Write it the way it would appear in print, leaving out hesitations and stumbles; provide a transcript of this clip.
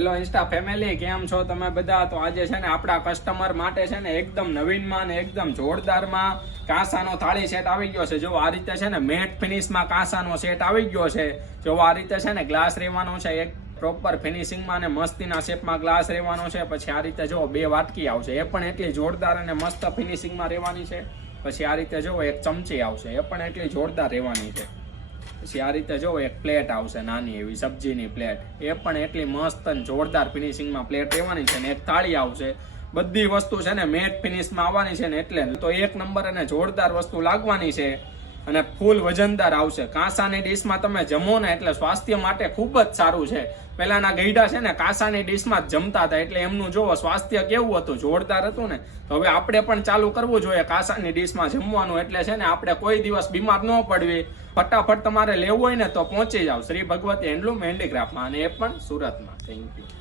Hello Insta family, કેમ છો તમે બધા? તો આજે છે ને આપણા કસ્ટમર માટે છે ને એકદમ નવીનમાં ને એકદમ જોરદારમાં કાંસાનો થાળી સેટ આવી ગયો છે. જો આ રીતે છે ને મેટ ફિનિશમાં કાંસાનો સેટ આવી ગયો છે. જો આ રીતે છે ને ગ્લાસ રહેવાનો છે, એક પ્રોપર ફિનિશિંગમાં અને મસ્તીના શેપમાં ગ્લાસ રહેવાનો છે. પછી આ રીતે જો બે વાટકી આવશે, એ પણ એટલી જોરદાર અને મસ્ત ફિનિશિંગમાં રહેવાની છે. પછી આ રીતે જો એક ચમચી આવશે, એ પણ એટલી જોરદાર રહેવાની છે. પછી આ રીતે જો એક પ્લેટ આવશે, નાની એવી સબ્જીની પ્લેટ, એ પણ એટલી મસ્ત અને જોરદાર ફિનિશિંગમાં પ્લેટ રહેવાની છે. ને એક થાળી આવશે. બધી વસ્તુ છે ને મેટ ફિનિશમાં આવવાની છે ને એટલે તો એક નંબર અને જોરદાર વસ્તુ લાગવાની છે. અને ફૂલ વજનદાર આવશે. કાંસાની ડીશમાં તમે જમો ને એટલે સ્વાસ્થ્ય માટે ખૂબ જ સારું છે. પહેલાના ગઈઢા છે ને કાંસાની ડીશમાં જ જમતા હતા, એટલે એમનું જોવો સ્વાસ્થ્ય કેવું હતું, જોરદાર હતું ને. તો હવે આપણે પણ ચાલુ કરવું જોઈએ કાંસાની ડીશમાં જમવાનું, એટલે છે ને આપણે કોઈ દિવસ બીમાર ન પડવી. ફટાફટ તમારે લેવું હોય ને તો પહોંચી જાવ શ્રી ભગવતી હેન્ડલૂમ હેન્ડીક્રાફ્ટમાં, અને એ પણ સુરતમાં. Thank you.